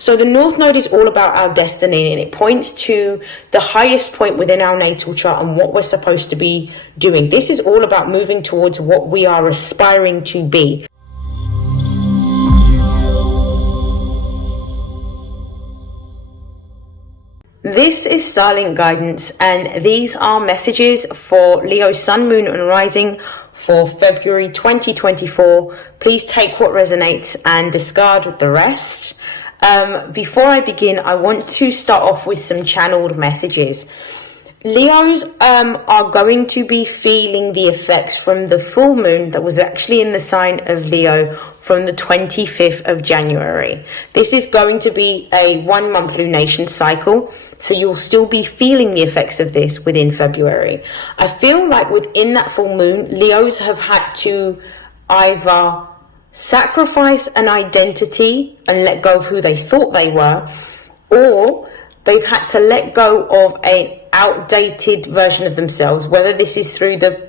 So the North Node is all about our destiny, and it points to the highest point within our natal chart and what we're supposed to be doing. This is all about moving towards what we are aspiring to be. This is StarLink guidance, and these are messages for Leo Sun, Moon and Rising for February 2024. Please take what resonates and discard the rest. Before I begin, I want to start off with some channeled messages. Leos are going to be feeling the effects from the full moon that was actually in the sign of Leo from the 25th of January. This is going to be a 1 month lunation cycle, so you'll still be feeling the effects of this within February. I feel like within that full moon, Leos have had to either sacrifice an identity and let go of who they thought they were, or they've had to let go of an outdated version of themselves, whether this is through the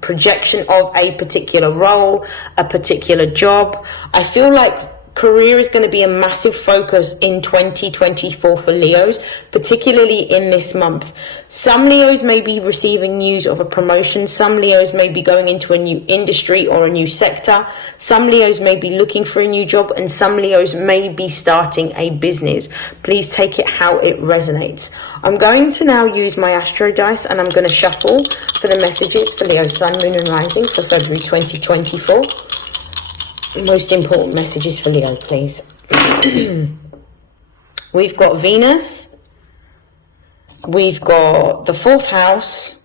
projection of a particular role, a particular job. I feel like career is going to be a massive focus in 2024 for Leos, particularly in this month. Some Leos may be receiving news of a promotion. Some Leos may be going into a new industry or a new sector. Some Leos may be looking for a new job, and some Leos may be starting a business. Please take it how it resonates. I'm going to now use my Astro Dice, and I'm going to shuffle for the messages for Leo Sun, Moon and Rising for February 2024. Most important messages for Leo, please. We've got Venus. We've got the 4th house.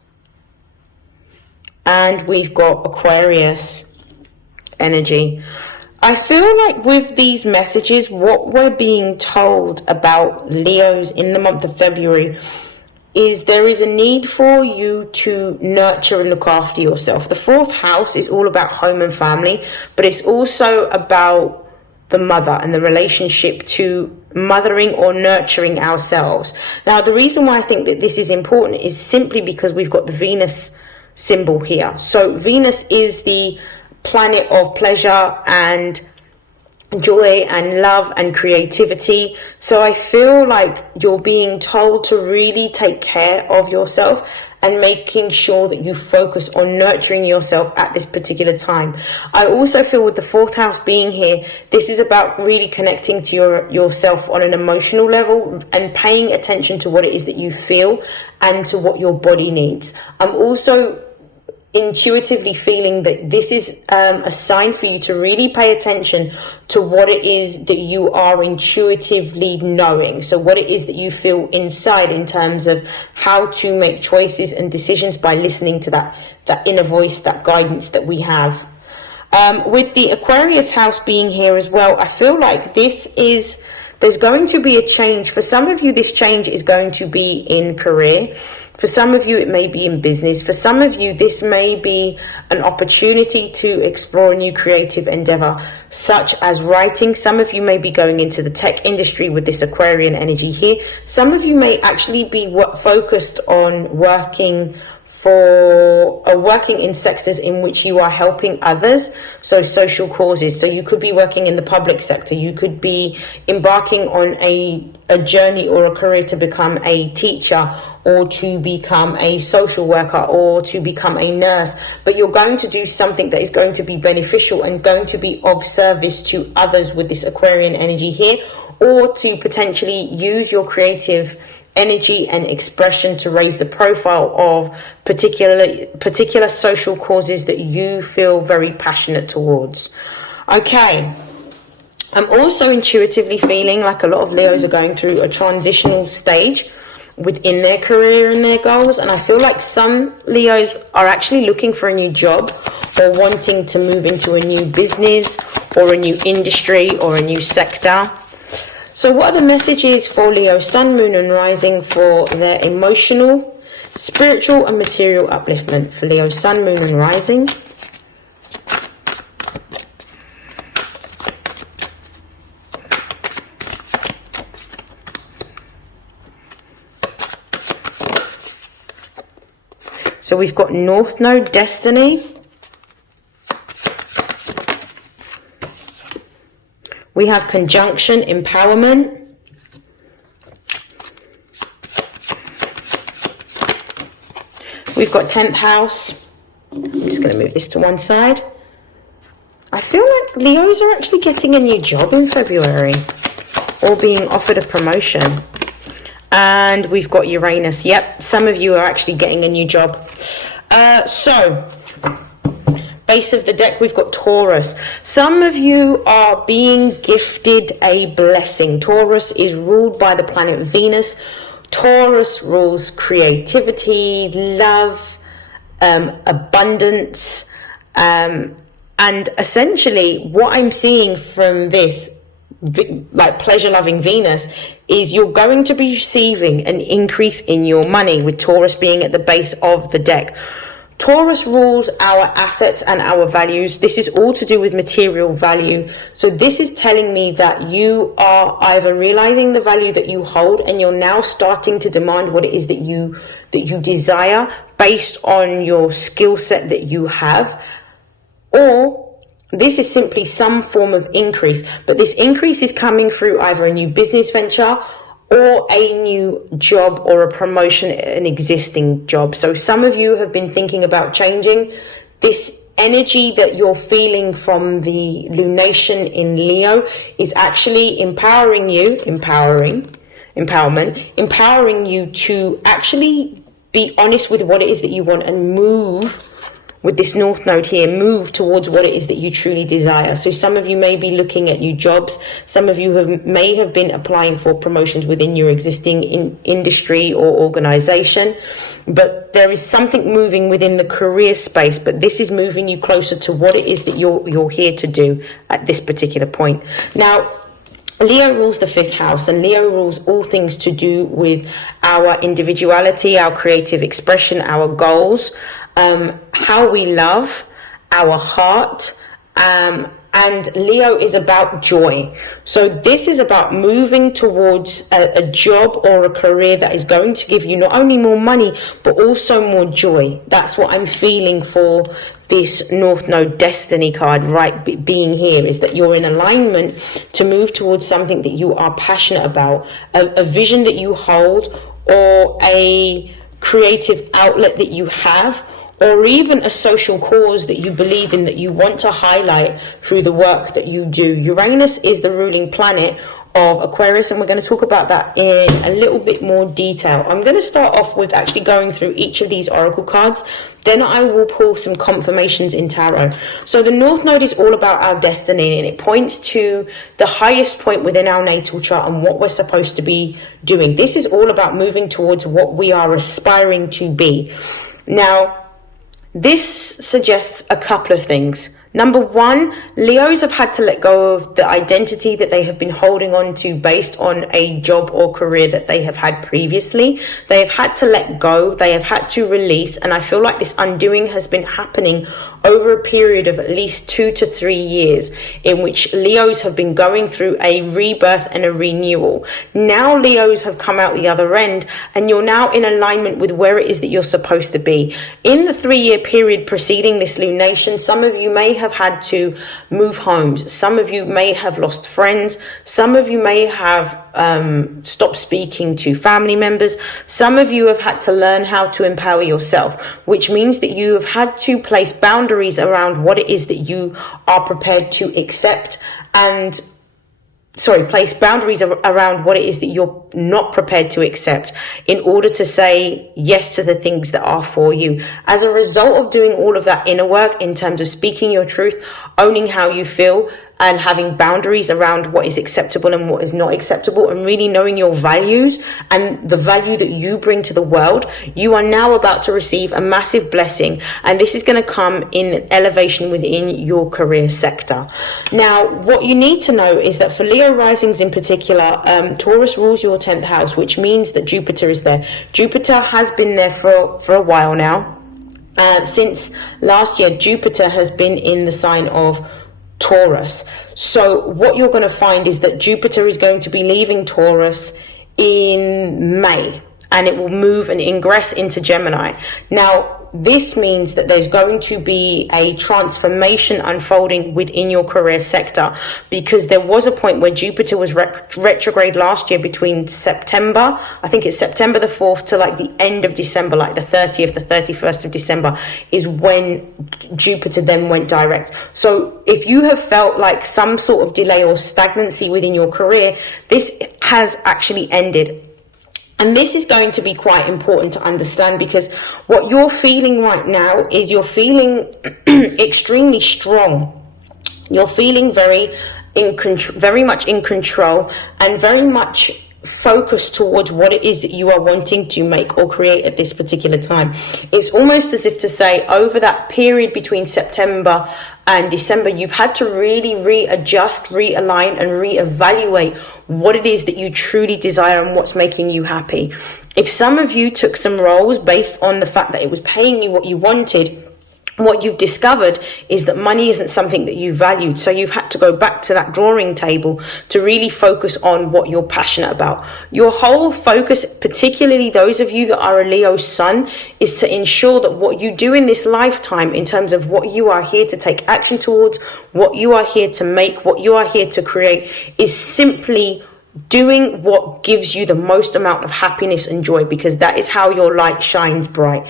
And we've got Aquarius energy. I feel like with these messages, what we're being told about Leos in the month of February is there is a need for you to nurture and look after yourself. The 4th house is all about home and family, but it's also about the mother and the relationship to mothering or nurturing ourselves. Now, the reason why I think that this is important is simply because we've got the Venus symbol here. So Venus is the planet of pleasure and joy and love and creativity. So I feel like you're being told to really take care of yourself and making sure that you focus on nurturing yourself at this particular time. I also feel with the 4th house being here, this is about really connecting to yourself on an emotional level and paying attention to what it is that you feel and to what your body needs. I'm also intuitively feeling that this is a sign for you to really pay attention to what it is that you are intuitively knowing. So what it is that you feel inside in terms of how to make choices and decisions by listening to that inner voice, that guidance that we have. With the Aquarius house being here as well, I feel like there's going to be a change. For some of you, this change is going to be in career. For some of you, it may be in business. For some of you, this may be an opportunity to explore a new creative endeavor, such as writing. Some of you may be going into the tech industry with this Aquarian energy here. Some of you may actually be focused on working in sectors in which you are helping others, so social causes. So you could be working in the public sector. You could be embarking on a journey or a career to become a teacher, or to become a social worker, or to become a nurse. But you're going to do something that is going to be beneficial and going to be of service to others with this Aquarian energy here, or to potentially use your creative energy and expression to raise the profile of particular social causes that you feel very passionate towards. Okay. I'm also intuitively feeling like a lot of Leos are going through a transitional stage within their career and their goals, and I feel like some Leos are actually looking for a new job or wanting to move into a new business or a new industry or a new sector. So what are the messages for Leo Sun, Moon and Rising for their emotional, spiritual and material upliftment for Leo Sun, Moon and Rising? So we've got North Node Destiny. We have conjunction, empowerment. We've got 10th house. I'm just going to move this to one side. I feel like Leos are actually getting a new job in February, or being offered a promotion. And we've got Uranus. Yep, some of you are actually getting a new job. So, base of the deck, we've got Taurus. Some of you are being gifted a blessing. Taurus is ruled by the planet Venus. Taurus rules creativity, love, abundance, and essentially what I'm seeing from this, like pleasure-loving Venus, is you're going to be receiving an increase in your money, with Taurus being at the base of the deck. Taurus rules our assets and our values. This is all to do with material value. So this is telling me that you are either realizing the value that you hold, and you're now starting to demand what it is that you desire based on your skill set that you have, or this is simply some form of increase. But this increase is coming through either a new business venture or a new job or a promotion at an existing job. So some of you have been thinking about changing. This energy that you're feeling from the lunation in Leo is actually empowering you, empowering you to actually be honest with what it is that you want, and move with this North Node here, move towards what it is that you truly desire. So some of you may be looking at new jobs. Some of you may have been applying for promotions within your existing industry or organization. But there is something moving within the career space, but this is moving you closer to what it is that you're here to do at this particular point. Now, Leo rules the 5th house, and Leo rules all things to do with our individuality, our creative expression, our goals, how we love, our heart, and Leo is about joy. So this is about moving towards a job or a career that is going to give you not only more money, but also more joy. That's what I'm feeling for this North Node Destiny card, right, being here, is that you're in alignment to move towards something that you are passionate about, a vision that you hold, or a creative outlet that you have, or even a social cause that you believe in, that you want to highlight through the work that you do. Uranus is the ruling planet of Aquarius, and we're going to talk about that in a little bit more detail. I'm going to start off with actually going through each of these oracle cards, then I will pull some confirmations in tarot. So the North Node is all about our destiny, and it points to the highest point within our natal chart and what we're supposed to be doing. This is all about moving towards what we are aspiring to be. Now, this suggests a couple of things. Number one, Leos have had to let go of the identity that they have been holding on to based on a job or career that they have had previously. They have had to let go. They have had to release. And I feel like this undoing has been happening over a period of at least 2 to 3 years, in which Leos have been going through a rebirth and a renewal. Now Leos have come out the other end, and you're now in alignment with where it is that you're supposed to be. In the 3-year period preceding this lunation, some of you may have had to move homes. Some of you may have lost friends. Some of you may have stopped speaking to family members. Some of you have had to learn how to empower yourself, which means that you have had to place boundaries around what it is that you are prepared to accept, and place boundaries around what it is that you're not prepared to accept, in order to say yes to the things that are for you. As a result of doing all of that inner work in terms of speaking your truth, owning how you feel, and having boundaries around what is acceptable and what is not acceptable, and really knowing your values and the value that you bring to the world, you are now about to receive a massive blessing. And this is going to come in elevation within your career sector. Now, what you need to know is that for Leo risings in particular, Taurus rules your 10th house, which means that Jupiter is there. Jupiter has been there for a while now. Since last year, Jupiter has been in the sign of Taurus. So what you're going to find is that Jupiter is going to be leaving Taurus in May, and it will move and ingress into Gemini. Now, this means that there's going to be a transformation unfolding within your career sector, because there was a point where Jupiter was retrograde last year between September, I think it's September the 4th to like the end of December, like the 30th, the 31st of December is when Jupiter then went direct. So if you have felt like some sort of delay or stagnancy within your career, this has actually ended. And this is going to be quite important to understand, because what you're feeling right now is you're feeling extremely strong. You're feeling very much in control and very much focused towards what it is that you are wanting to make or create at this particular time. It's almost as if to say, over that period between September and December, you've had to really readjust, realign and reevaluate what it is that you truly desire and what's making you happy. If some of you took some roles based on the fact that it was paying you what you wanted, what you've discovered is that money isn't something that you valued. So you've had to go back to that drawing table to really focus on what you're passionate about. Your whole focus, particularly those of you that are a Leo sun, is to ensure that what you do in this lifetime, in terms of what you are here to take action towards, what you are here to make, what you are here to create, is simply doing what gives you the most amount of happiness and joy, because that is how your light shines bright.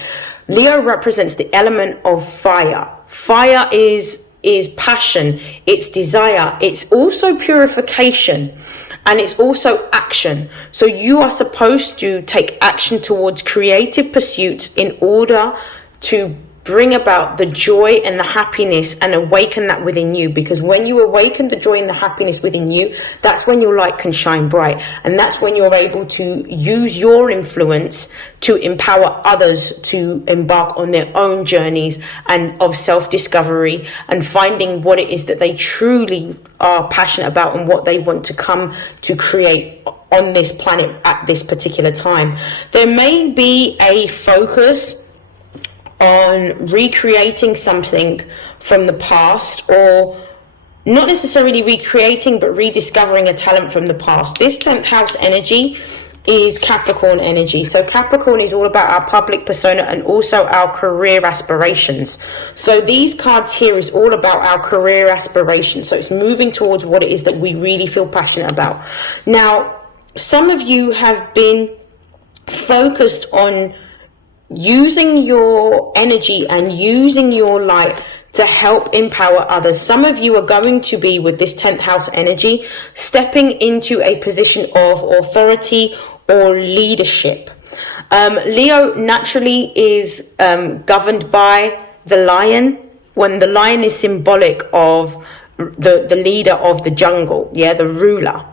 Leo represents the element of fire. Fire is passion, it's desire, it's also purification, and it's also action. So you are supposed to take action towards creative pursuits in order to bring about the joy and the happiness and awaken that within you, because when you awaken the joy and the happiness within you, that's when your light can shine bright, and that's when you're able to use your influence to empower others to embark on their own journeys and of self-discovery and finding what it is that they truly are passionate about and what they want to come to create on this planet at this particular time. There may be a focus on recreating something from the past, or not necessarily recreating, but rediscovering a talent from the past. This 10th house energy is Capricorn energy. So Capricorn is all about our public persona and also our career aspirations. So these cards here is all about our career aspirations. So it's moving towards what it is that we really feel passionate about. Now, some of you have been focused on using your energy and using your light to help empower others. Some of you are going to be, with this 10th house energy, stepping into a position of authority or leadership. Leo naturally is governed by the lion, when the lion is symbolic of the leader of the jungle, the ruler.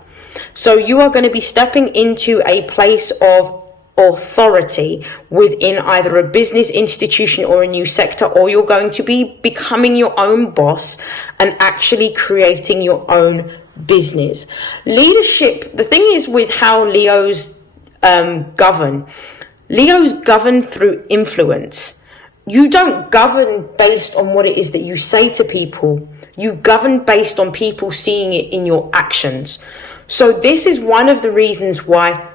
So you are going to be stepping into a place of authority within either a business institution or a new sector, or you're going to be becoming your own boss and actually creating your own business. Leadership, the thing is with how Leos govern through influence. You don't govern based on what it is that you say to people. You govern based on people seeing it in your actions. So this is one of the reasons why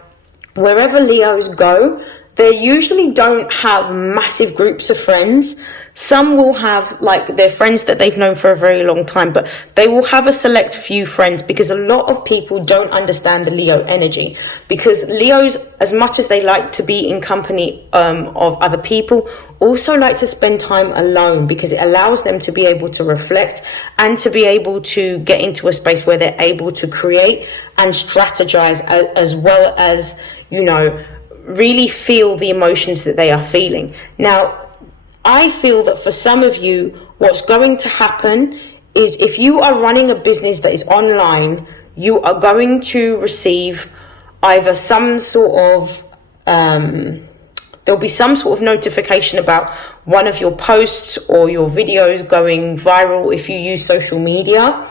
wherever Leos go, they usually don't have massive groups of friends. Some will have like their friends that they've known for a very long time, but they will have a select few friends, because a lot of people don't understand the Leo energy. Because Leos, as much as they like to be in company of other people, also like to spend time alone, because it allows them to be able to reflect and to be able to get into a space where they're able to create and strategize, as well as, really feel the emotions that they are feeling. Now, I feel that for some of you, what's going to happen is, if you are running a business that is online, you are going to receive either some sort of, there'll be some sort of notification about one of your posts or your videos going viral if you use social media.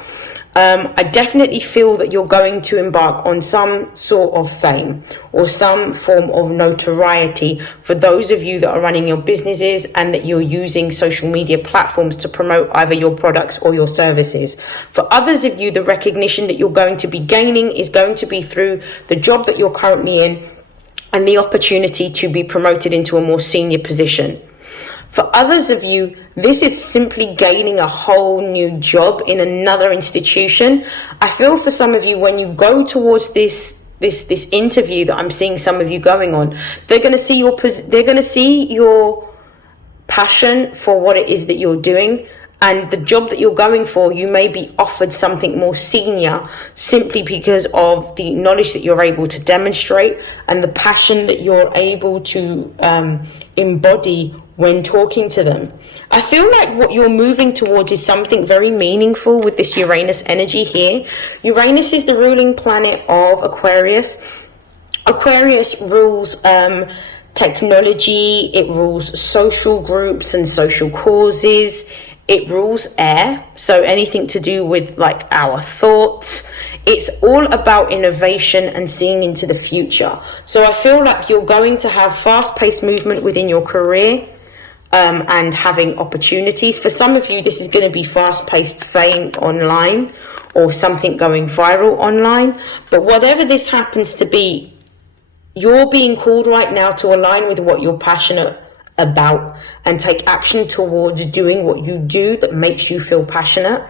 I definitely feel that you're going to embark on some sort of fame or some form of notoriety for those of you that are running your businesses and that you're using social media platforms to promote either your products or your services. For others of you, the recognition that you're going to be gaining is going to be through the job that you're currently in and the opportunity to be promoted into a more senior position. For others of you, this is simply gaining a whole new job in another institution. I feel for some of you, when you go towards this interview that I'm seeing some of you going on, they're going to see your passion for what it is that you're doing. And the job that you're going for, you may be offered something more senior simply because of the knowledge that you're able to demonstrate and the passion that you're able to embody when talking to them. I feel like what you're moving towards is something very meaningful with this Uranus energy here. Uranus is the ruling planet of Aquarius. Aquarius rules technology, it rules social groups and social causes. It rules air, so anything to do with like our thoughts. It's all about innovation and seeing into the future. So I feel like you're going to have fast-paced movement within your career and having opportunities. For some of you, this is going to be fast-paced fame online or something going viral online. But whatever this happens to be, you're being called right now to align with what you're passionate about and take action towards doing what you do that makes you feel passionate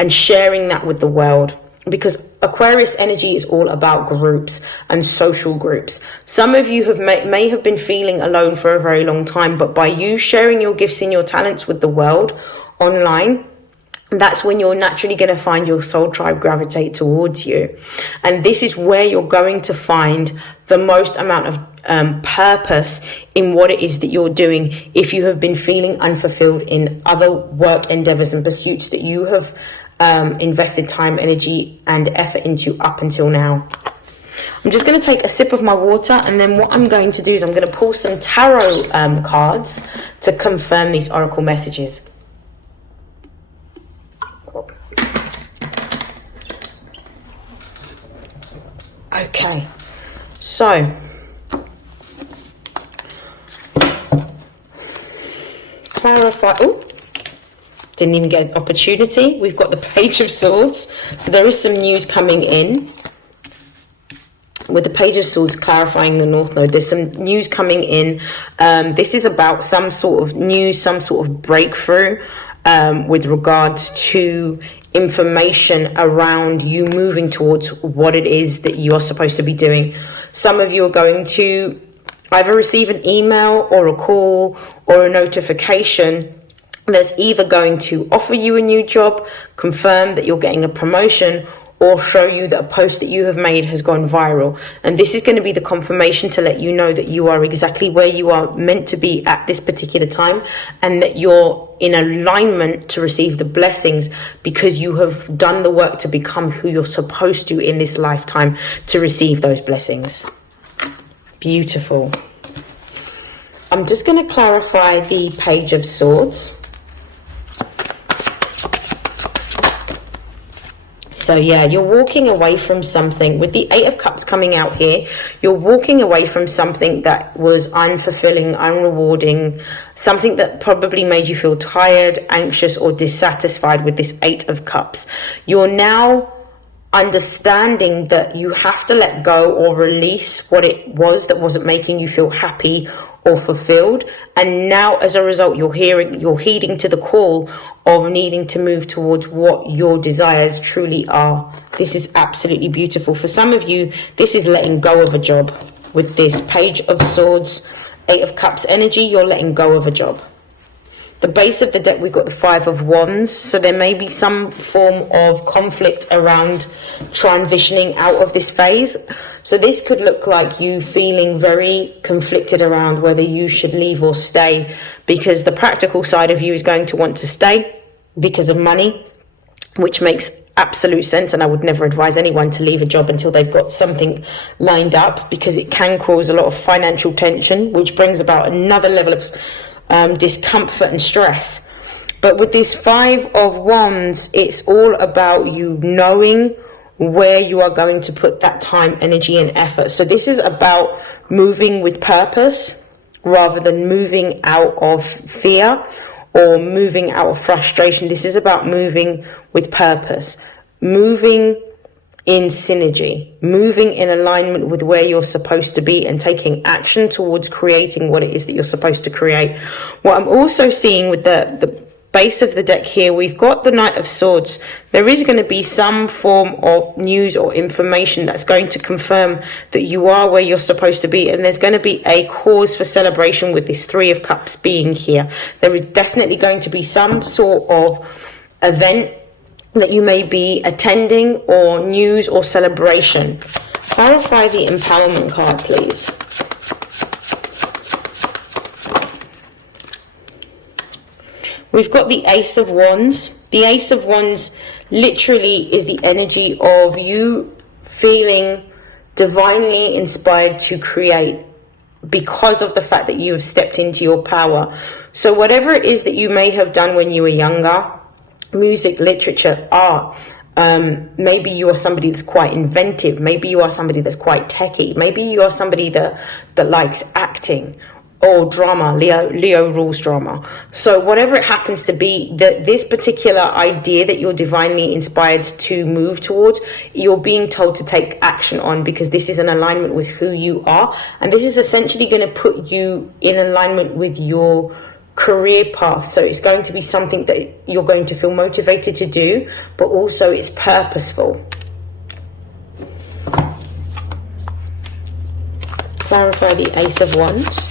and sharing that with the world, because Aquarius energy is all about groups and social groups. Some of you may have been feeling alone for a very long time, but by you sharing your gifts and your talents with the world online, that's when you're naturally going to find your soul tribe gravitate towards you. And this is where you're going to find the most amount of purpose in what it is that you're doing if you have been feeling unfulfilled in other work endeavors and pursuits that you have invested time, energy and effort into up until now. I'm just going to take a sip of my water, and then what I'm going to do is I'm going to pull some tarot cards to confirm these oracle messages. Okay, so clarify. Oh, didn't even get an opportunity. We've got the Page of Swords, so there is some news coming in. With the Page of Swords clarifying the North Node, there's some news coming in. This is about some sort of news, some sort of breakthrough with regards to information around you moving towards what it is that you're supposed to be doing. Some of you are going to either receive an email or a call or a notification that's either going to offer you a new job, confirm that you're getting a promotion, or show you that a post that you have made has gone viral. And this is going to be the confirmation to let you know that you are exactly where you are meant to be at this particular time, and that you're in alignment to receive the blessings because you have done the work to become who you're supposed to in this lifetime to receive those blessings. Beautiful. I'm just going to clarify the Page of Swords. So yeah, you're walking away from something. With the Eight of Cups coming out here, you're walking away from something that was unfulfilling, unrewarding, something that probably made you feel tired, anxious, or dissatisfied with this Eight of Cups. You're now understanding that you have to let go or release what it was that wasn't making you feel happy or fulfilled, and now as a result you're heeding to the call of needing to move towards what your desires truly are. This is absolutely beautiful. For some of you, this is letting go of a job. With this Page of Swords, Eight of Cups energy, you're letting go of a job. The base of the deck, we've got the Five of Wands, so there may be some form of conflict around transitioning out of this phase. So this could look like you feeling very conflicted around whether you should leave or stay, because the practical side of you is going to want to stay because of money, which makes absolute sense, and I would never advise anyone to leave a job until they've got something lined up, because it can cause a lot of financial tension, which brings about another level of discomfort and stress. But with this Five of Wands, it's all about you knowing where you are going to put that time, energy and effort. So this is about moving with purpose rather than moving out of fear or moving out of frustration. This is about moving with purpose, moving in synergy, moving in alignment with where you're supposed to be and taking action towards creating what it is that you're supposed to create. What I'm also seeing with the base of the deck here, we've got the Knight of Swords. There is going to be some form of news or information that's going to confirm that you are where you're supposed to be, and there's going to be a cause for celebration with this Three of Cups being here. There is definitely going to be some sort of event that you may be attending, or news or celebration. Clarify the empowerment card, please. We've got the Ace of Wands. The Ace of Wands literally is the energy of you feeling divinely inspired to create because of the fact that you have stepped into your power. So whatever it is that you may have done when you were younger, music, literature, art, maybe you are somebody that's quite inventive, maybe you are somebody that's quite techie, maybe you are somebody that likes acting or drama. Leo rules drama. So whatever it happens to be, that this particular idea that you're divinely inspired to move towards, you're being told to take action on, because this is in alignment with who you are, and this is essentially going to put you in alignment with your career path. So it's going to be something that you're going to feel motivated to do, but also it's purposeful. Clarify the Ace of Wands.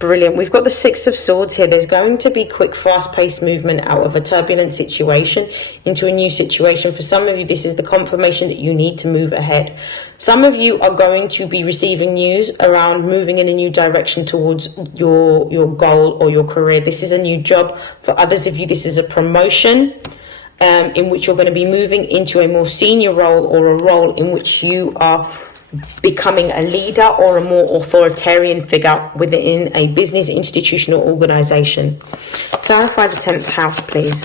Brilliant. We've got the Six of Swords here. There's going to be quick, fast-paced movement out of a turbulent situation into a new situation. For some of you, this is the confirmation that you need to move ahead. Some of you are going to be receiving news around moving in a new direction towards your goal or your career. This is a new job. For others of you, this is a promotion in which you're going to be moving into a more senior role, or a role in which you are becoming a leader or a more authoritarian figure within a business, institution, or organization. Clarify the 10th house, please.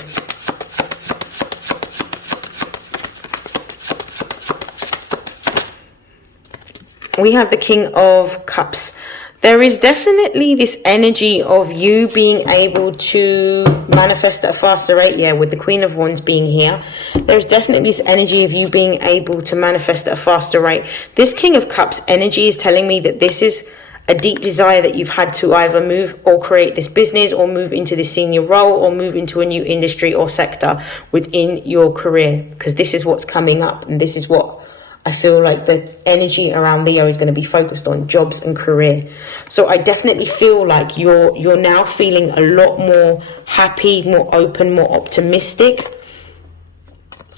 We have the King of Cups. There is definitely this energy of you being able to manifest at a faster rate. Yeah, with the Queen of Wands being here, there's definitely this energy of you being able to manifest at a faster rate. This King of Cups energy is telling me that this is a deep desire that you've had to either move or create this business, or move into this senior role, or move into a new industry or sector within your career, because this is what's coming up, and this is what I feel like the energy around Leo is going to be focused on: jobs and career. So I definitely feel like you're now feeling a lot more happy, more open, more optimistic,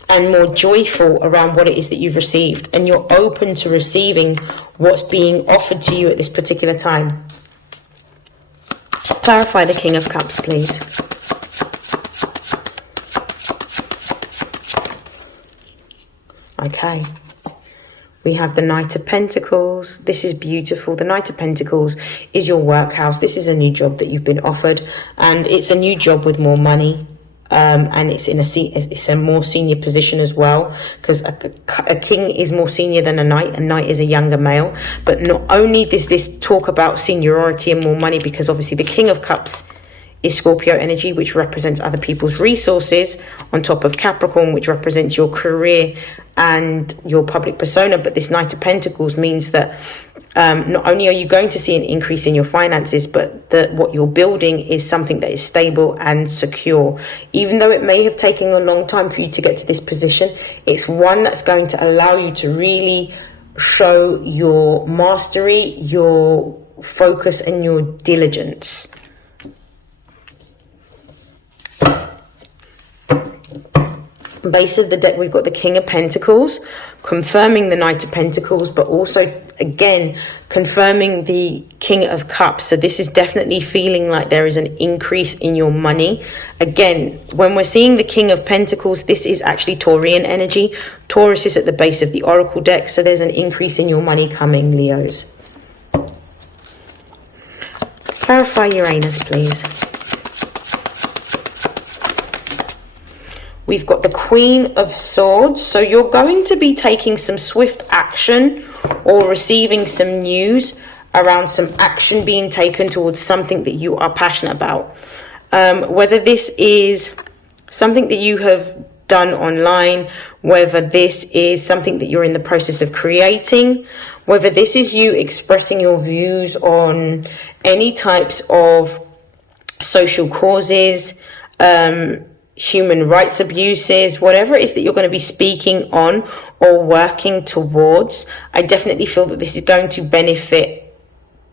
and more joyful around what it is that you've received. And you're open to receiving what's being offered to you at this particular time. Clarify the King of Cups, please. Okay. We have the Knight of Pentacles. This is beautiful. The Knight of Pentacles is your workhouse. This is a new job that you've been offered, and it's a new job with more money. And it's a more senior position as well, because a king is more senior than a knight is a younger male. But not only does this talk about seniority and more money, because obviously the King of Cups is Scorpio energy, which represents other people's resources, on top of Capricorn, which represents your career and your public persona. But this Knight of Pentacles means that not only are you going to see an increase in your finances, but that what you're building is something that is stable and secure. Even though it may have taken a long time for you to get to this position, it's one that's going to allow you to really show your mastery, your focus, and your diligence. Base of the deck, we've got the King of Pentacles, confirming the Knight of Pentacles, but also again confirming the King of Cups. So this is definitely feeling like there is an increase in your money. Again, when we're seeing the King of Pentacles, this is actually Taurian energy. Taurus is at the base of the Oracle deck, so there's an increase in your money coming, Leos. Clarify Uranus, please. We've got the Queen of Swords. So you're going to be taking some swift action, or receiving some news around some action being taken towards something that you are passionate about. Whether this is something that you have done online, whether this is something that you're in the process of creating, whether this is you expressing your views on any types of social causes, human rights abuses, whatever it is that you're going to be speaking on or working towards, I definitely feel that this is going to benefit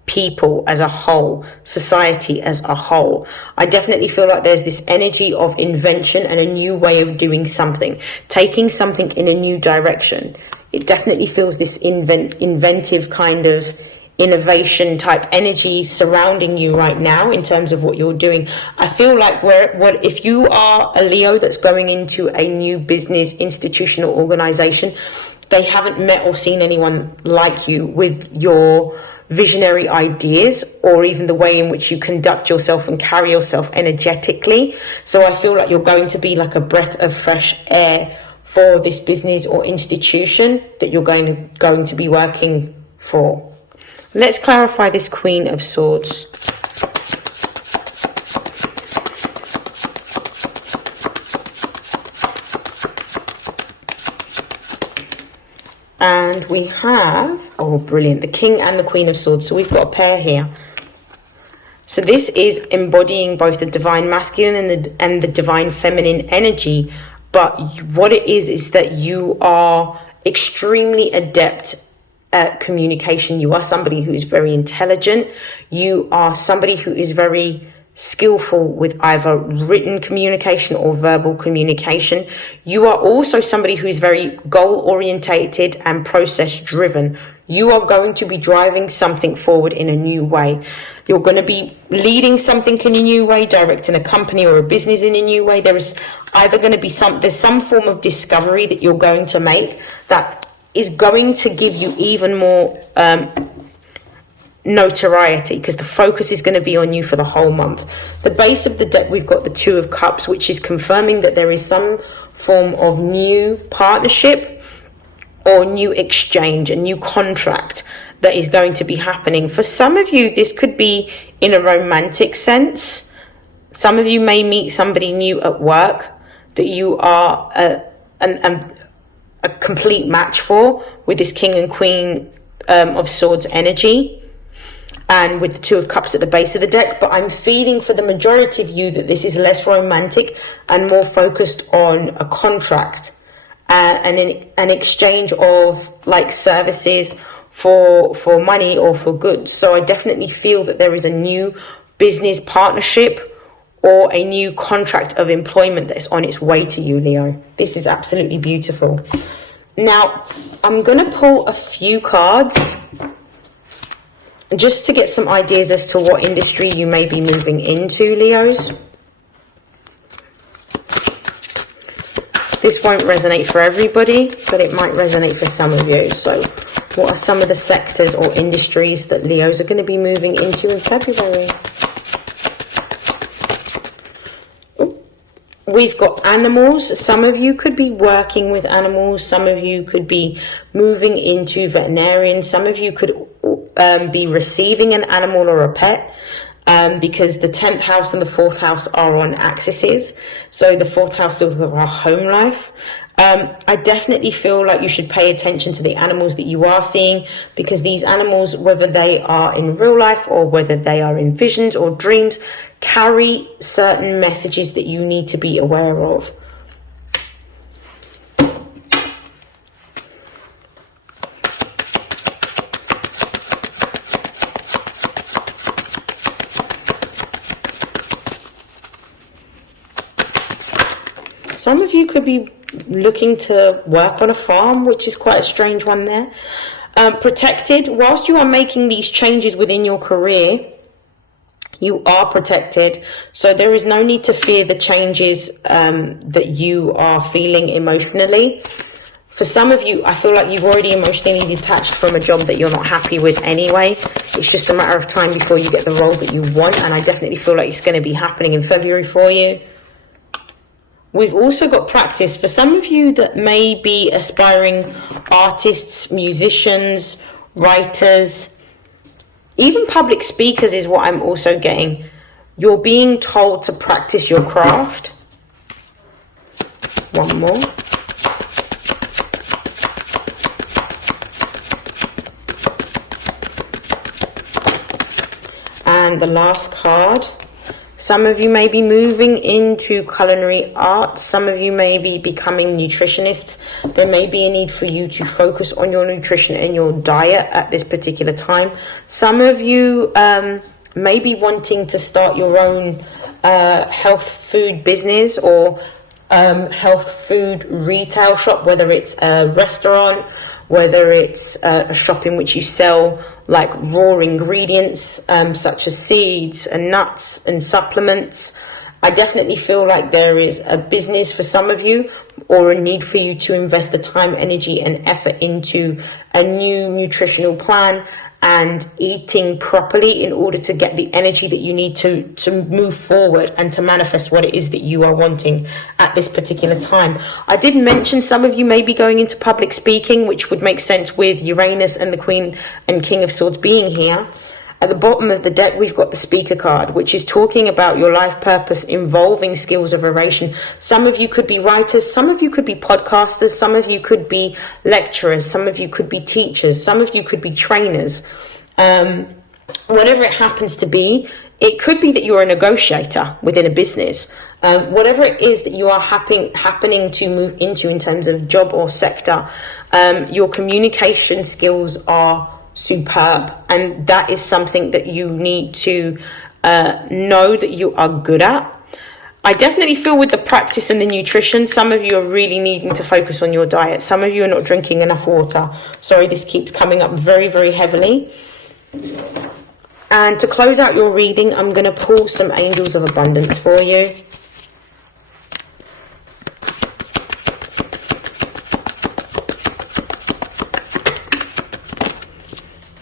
people as a whole, society as a whole. I definitely feel like there's this energy of invention and a new way of doing something, taking something in a new direction. It definitely feels this inventive kind of innovation type energy surrounding you right now in terms of what you're doing. I feel like if you are a Leo that's going into a new business, institution or organization, they haven't met or seen anyone like you with your visionary ideas or even the way in which you conduct yourself and carry yourself energetically. So I feel like you're going to be like a breath of fresh air for this business or institution that you're going to be working for. Let's clarify this Queen of Swords. And we have, oh brilliant, the King and the Queen of Swords. So we've got a pair here. So this is embodying both the divine masculine and the divine feminine energy. But what it is that you are extremely adept at communication. You are somebody who is very intelligent. You are somebody who is very skillful with either written communication or verbal communication. You are also somebody who is very goal orientated and process driven. You are going to be driving something forward in a new way. You're going to be leading something in a new way, directing a company or a business in a new way. There is either going to be there's some form of discovery that you're going to make that is going to give you even more notoriety, because the focus is going to be on you for the whole month. The base of the deck, we've got the Two of Cups, which is confirming that there is some form of new partnership or new exchange, a new contract that is going to be happening. For some of you, this could be in a romantic sense. Some of you may meet somebody new at work that you are a complete match for with this King and Queen of Swords energy, and with the Two of Cups at the base of the deck. But I'm feeling for the majority of you that this is less romantic and more focused on a contract and an exchange of like services for money or for goods. So I definitely feel that there is a new business partnership or a new contract of employment that's on its way to you, Leo. This is absolutely beautiful. Now, I'm going to pull a few cards just to get some ideas as to what industry you may be moving into, Leos. This won't resonate for everybody, but it might resonate for some of you. So what are some of the sectors or industries that Leos are going to be moving into in February? We've got animals. Some of you could be working with animals. Some of you could be moving into veterinarian. Some of you could be receiving an animal or a pet, because the 10th house and the 4th house are on axes. So the 4th house deals with our home life. I definitely feel like you should pay attention to the animals that you are seeing, because these animals, whether they are in real life or whether they are in visions or dreams, carry certain messages that you need to be aware of. Some of you could be looking to work on a farm, which is quite a strange one there. Protected. Whilst you are making these changes within your career, you are protected. So there is no need to fear the changes that you are feeling emotionally. For some of you, I feel like you've already emotionally detached from a job that you're not happy with anyway. It's just a matter of time before you get the role that you want. And I definitely feel like it's going to be happening in February for you. We've also got practice. For some of you that may be aspiring artists, musicians, writers, even public speakers is what I'm also getting. You're being told to practice your craft. One more. And the last card. Some of you may be moving into culinary arts. Some of you may be becoming nutritionists. There may be a need for you to focus on your nutrition and your diet at this particular time. Some of you may be wanting to start your own health food business or health food retail shop, whether it's a restaurant, whether it's a shop in which you sell like raw ingredients such as seeds and nuts and supplements. I definitely feel like there is a business for some of you, or a need for you to invest the time, energy and effort into a new nutritional plan and eating properly in order to get the energy that you need to move forward and to manifest what it is that you are wanting at this particular time. I did mention some of you may be going into public speaking, which would make sense with Uranus and the Queen and King of Swords being here. At the bottom of the deck, we've got the speaker card, which is talking about your life purpose involving skills of oration. Some of you could be writers, some of you could be podcasters, some of you could be lecturers, some of you could be teachers, some of you could be trainers. Whatever it happens to be, it could be that you're a negotiator within a business. Whatever it is that you are happening to move into in terms of job or sector, your communication skills are superb, and that is something that you need to know that you are good at. I definitely feel with the practice and the nutrition, some of you are really needing to focus on your diet. Some of you are not drinking enough water. Sorry, this keeps coming up very, very heavily. And to close out your reading, I'm going to pull some angels of abundance for you.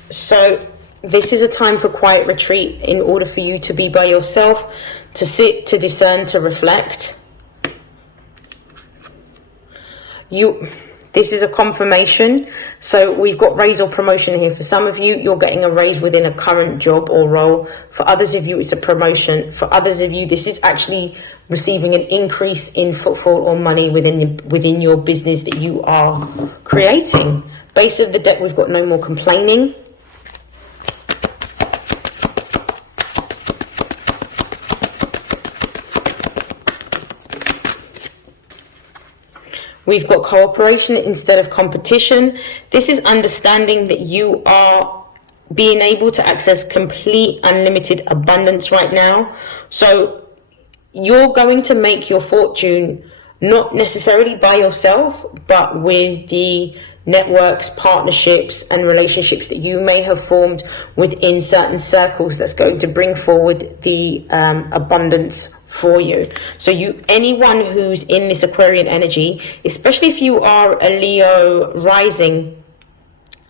So this is a time for quiet retreat in order for you to be by yourself, to sit, to discern, to reflect. This is a confirmation. So we've got raise or promotion here. For some of you, you're getting a raise within a current job or role. For others of you, it's a promotion. For others of you, this is actually receiving an increase in footfall or money within your business that you are creating. Base of the deck, we've got no more complaining. We've got cooperation instead of competition. This is understanding that you are being able to access complete unlimited abundance right now. So you're going to make your fortune not necessarily by yourself, but with the networks, partnerships and relationships that you may have formed within certain circles that's going to bring forward the abundance for you. So anyone who's in this Aquarian energy, especially if you are a Leo rising,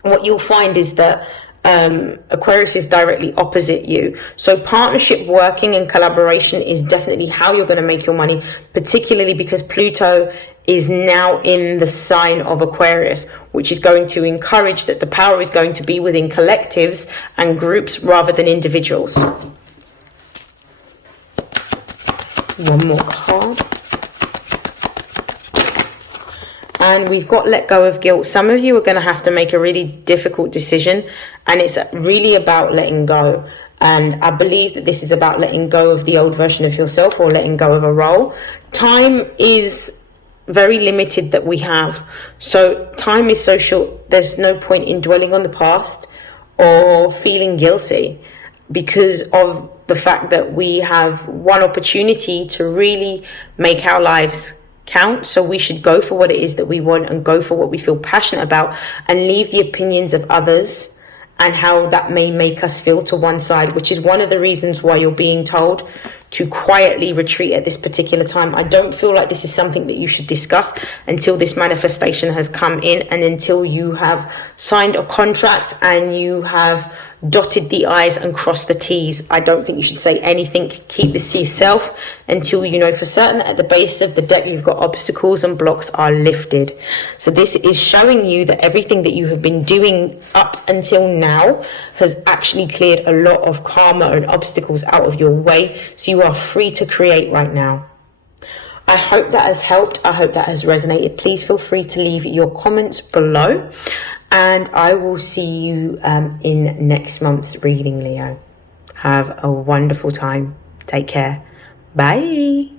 what you'll find is that Aquarius is directly opposite you. So partnership, working and collaboration is definitely how you're going to make your money, particularly because Pluto is now in the sign of Aquarius, which is going to encourage that the power is going to be within collectives and groups rather than individuals. One more card. And we've got let go of guilt. Some of you are going to have to make a really difficult decision, and it's really about letting go. And I believe that this is about letting go of the old version of yourself, or letting go of a role. Time is very limited that we have. So time is so short, there's no point in dwelling on the past or feeling guilty, because of the fact that we have one opportunity to really make our lives count. So we should go for what it is that we want and go for what we feel passionate about, and leave the opinions of others and how that may make us feel to one side, which is one of the reasons why you're being told to quietly retreat at this particular time. I don't feel like this is something that you should discuss until this manifestation has come in, and until you have signed a contract and you have dotted the I's and crossed the T's. I don't think you should say anything. Keep this to yourself until you know for certain that at the base of the deck you've got obstacles and blocks are lifted. So this is showing you that everything that you have been doing up until now has actually cleared a lot of karma and obstacles out of your way, so you are free to create right now. I hope that has helped. I hope that has resonated. Please feel free to leave your comments below, and I will see you in next month's reading, Leo. Have a wonderful time. Take care. Bye.